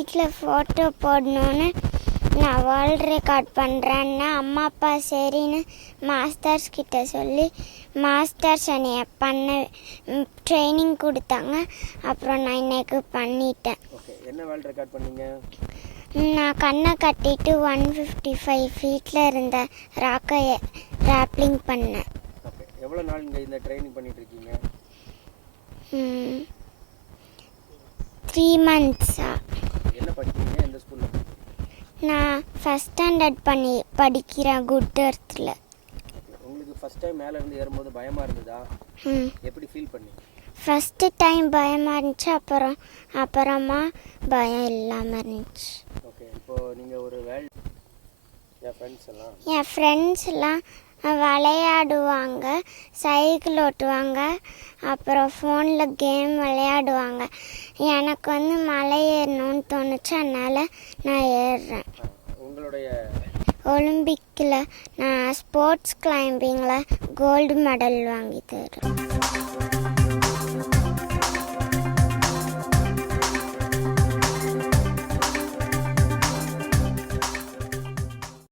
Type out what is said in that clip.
வீட்டில் ஃபோட்டோ போடணுன்னு நான் வேர்ல்ட் ரெக்கார்ட் பண்ணுறேன்னா அம்மா அப்பா சரின்னு மாஸ்டர்ஸ் கிட்ட சொல்லி மாஸ்டர்ஸ் என்னைய பண்ண ட்ரைனிங் கொடுத்தாங்க. அப்புறம் நான் இன்னைக்கு பண்ணிட்டேன். என்ன வேர்ல்ட் ரெக்கார்ட் பண்ணீங்க? நான் கண்ணை கட்டிட்டு 155 ஃபீட்டில் இருந்த ராக்கை ராப்லிங் பண்ணேன். எவ்வளோ நாள் இங்கே இந்த ட்ரைனிங் பண்ணிட்டு இருக்கீங்க? 3 months-ஆ. என்ன படிக்கிறீங்க? எந்த ஸ்கூலில்? நான் ஃபஸ்ட் ஸ்டாண்டர்ட் படிக்கிறேன் குட் எர்த்தில். உங்களுக்கு ஃபஸ்ட் டைம் மேலே இருந்து ஏறும்போது பயமாக இருந்ததா? எப்படி ஃபீல் பண்ணி? ஃபஸ்ட்டு டைம் பயமாக இருந்துச்சு, அப்புறமா பயம் இல்லாமல் இருந்துச்சு. ஓகே, இப்போது நீங்கள் ஒரு என் ஃப்ரெண்ட்ஸ்லாம் விளையாடுவாங்க, சைக்கிள் ஓட்டுவாங்க, அப்புறம் ஃபோனில் கேம் விளையாடுவாங்க. எனக்கு மலை ஏறணும்னு தோணுச்சு, அதனால் நான் ஏறுறேன். உங்களுடைய ஒலிம்பிக்கில் நான் ஸ்போர்ட்ஸ் கிளைம்பிங்கில் கோல்டு மெடல் வாங்கி தரேன்.